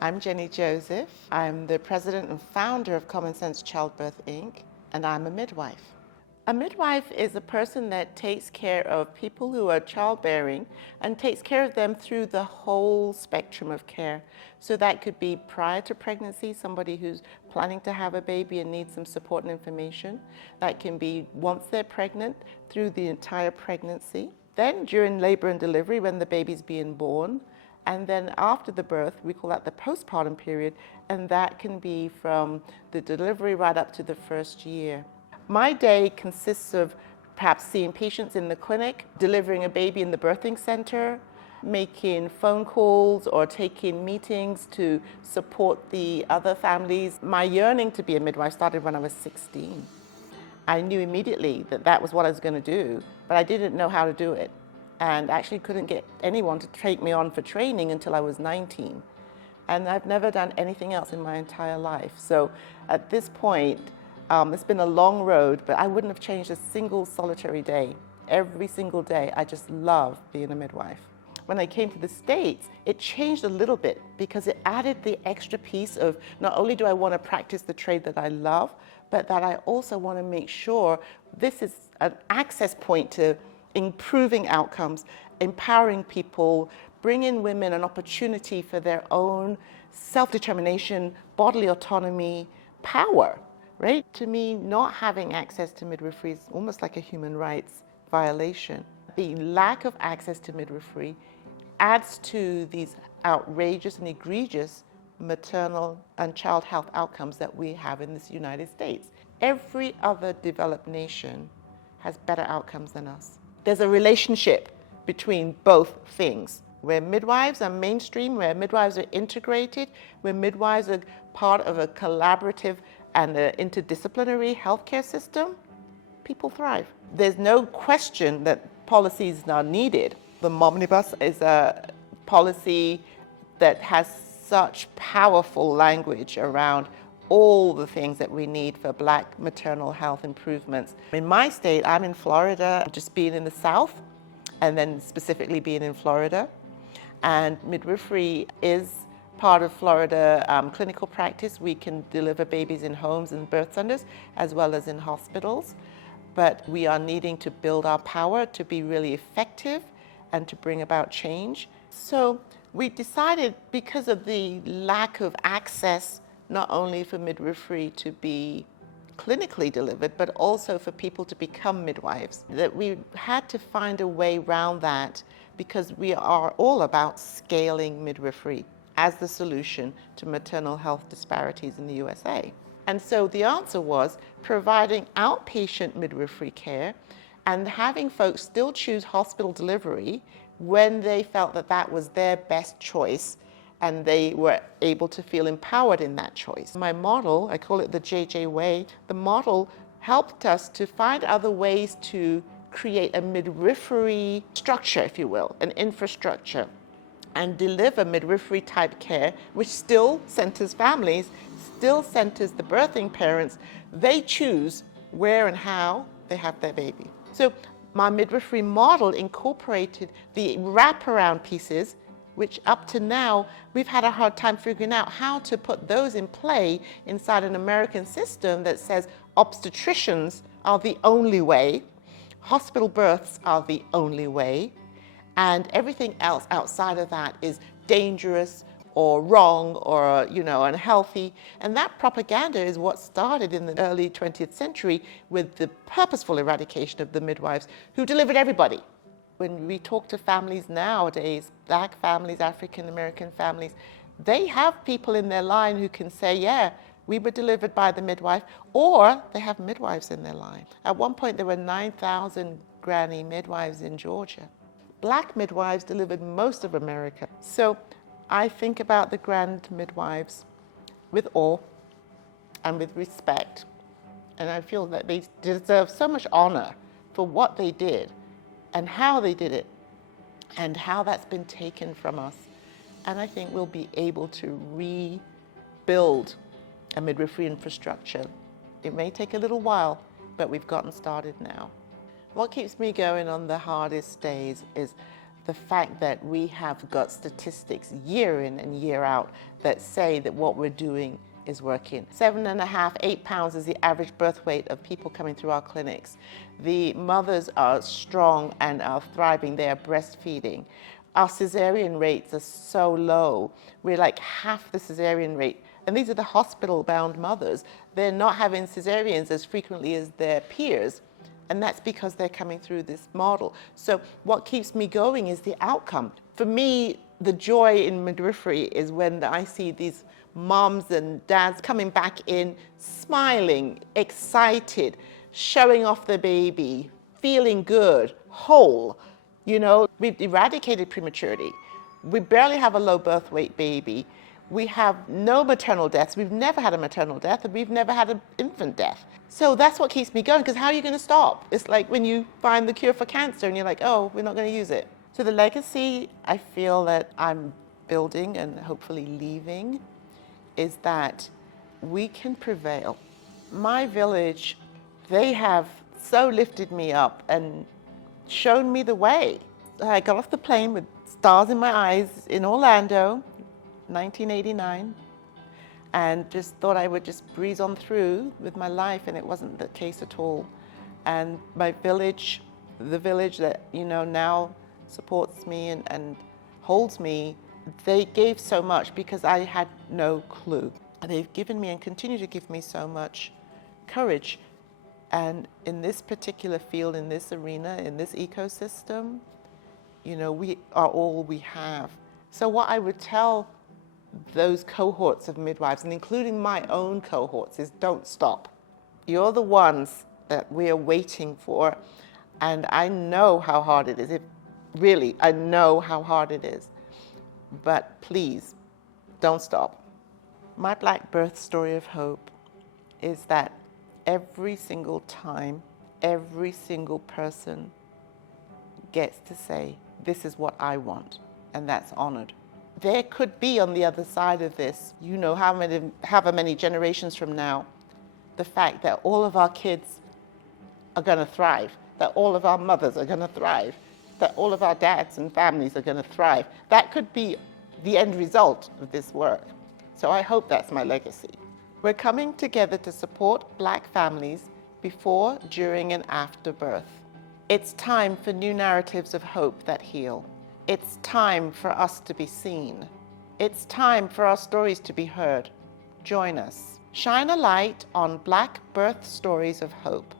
I'm Jennie Joseph. I'm the president and founder of Commonsense Childbirth, Inc., and I'm a midwife. A midwife is a person that takes care of people who are childbearing and takes care of them through the whole spectrum of care. So that could be prior to pregnancy, somebody who's planning to have a baby and needs some support and information. That can be once they're pregnant through the entire pregnancy. Then during labor and delivery when the baby's being born. And then after the birth, we call that the postpartum period, and that can be from the delivery right up to the first year. My day consists of perhaps seeing patients in the clinic, delivering a baby in the birthing center, making phone calls or taking meetings to support the other families. My yearning to be a midwife started when I was 16. I knew immediately that that was what I was going to do, but I didn't know how to do it. And actually couldn't get anyone to take me on for training until I was 19. And I've never done anything else in my entire life. So at this point, it's been a long road, but I wouldn't have changed a single solitary day. Every single day, I just love being a midwife. When I came to the States, it changed a little bit because it added the extra piece of not only do I want to practice the trade that I love, but that I also want to make sure this is an access point to improving outcomes, empowering people, bringing women an opportunity for their own self-determination, bodily autonomy, power, right? To me, not having access to midwifery is almost like a human rights violation. The lack of access to midwifery adds to these outrageous and egregious maternal and child health outcomes that we have in this United States. Every other developed nation has better outcomes than us. There's a relationship between both things, where midwives are mainstream, where midwives are integrated, where midwives are part of a collaborative and an interdisciplinary healthcare system, people thrive. There's no question that policies are needed. The Omnibus is a policy that has such powerful language around all the things that we need for Black maternal health improvements. In my state, I'm in Florida, just being in the South, and then specifically being in Florida. And midwifery is part of Florida clinical practice. We can deliver babies in homes and birth centers, as well as in hospitals. But we are needing to build our power to be really effective and to bring about change. So we decided, because of the lack of access not only for midwifery to be clinically delivered, but also for people to become midwives, that we had to find a way around that, because we are all about scaling midwifery as the solution to maternal health disparities in the USA. And so the answer was providing outpatient midwifery care and having folks still choose hospital delivery when they felt that that was their best choice and they were able to feel empowered in that choice. My model, I call it the JJ way, the model helped us to find other ways to create a midwifery structure, if you will, an infrastructure, and deliver midwifery type care, which still centers families, still centers the birthing parents. They choose where and how they have their baby. So my midwifery model incorporated the wraparound pieces, which up to now, we've had a hard time figuring out how to put those in play inside an American system that says obstetricians are the only way, hospital births are the only way, and everything else outside of that is dangerous or wrong or, unhealthy. And that propaganda is what started in the early 20th century with the purposeful eradication of the midwives who delivered everybody. When we talk to families nowadays, Black families, African American families, they have people in their line who can say, yeah, we were delivered by the midwife, or they have midwives in their line. At one point, there were 9,000 granny midwives in Georgia. Black midwives delivered most of America. So I think about the grand midwives with awe and with respect, and I feel that they deserve so much honor for what they did and how they did it, and how that's been taken from us. And I think we'll be able to rebuild a midwifery infrastructure. It may take a little while, but we've gotten started now. What keeps me going on the hardest days is the fact that we have got statistics year in and year out that say that what we're doing is working. 7.5, 8 pounds is the average birth weight of people coming through our clinics. The mothers are strong and are thriving. They are breastfeeding. Our cesarean rates are so low. We're like half the cesarean rate. And these are the hospital-bound mothers. They're not having cesareans as frequently as their peers. And that's because they're coming through this model. So what keeps me going is the outcome. For me, the joy in midwifery is when I see these moms and dads coming back in, smiling, excited, showing off the baby, feeling good, whole. You know, we've eradicated prematurity. We barely have a low birth weight baby. We have no maternal deaths. We've never had a maternal death, and we've never had an infant death. So that's what keeps me going, because how are you going to stop? It's like when you find the cure for cancer and you're like, oh, we're not going to use it. So the legacy I feel that I'm building and hopefully leaving is that we can prevail. My village, they have so lifted me up and shown me the way. I got off the plane with stars in my eyes in Orlando, 1989, and just thought I would just breeze on through with my life, and it wasn't the case at all. And my village, the village that, you know, now supports me and holds me, they gave so much because I had no clue. And they've given me and continue to give me so much courage. And in this particular field, in this arena, in this ecosystem, you know, we are all we have. So what I would tell those cohorts of midwives, and including my own cohorts, is don't stop. You're the ones that we are waiting for, and I know how hard it is. Really, I know how hard it is. But please, don't stop. My Black birth story of hope is that every single time, every single person gets to say, this is what I want, and that's honored. There could be on the other side of this, you know, however many generations from now, the fact that all of our kids are going to thrive, that all of our mothers are going to thrive, that all of our dads and families are going to thrive. That could be the end result of this work. So I hope that's my legacy. We're coming together to support Black families before, during, and after birth. It's time for new narratives of hope that heal. It's time for us to be seen. It's time for our stories to be heard. Join us. Shine a light on Black birth stories of hope.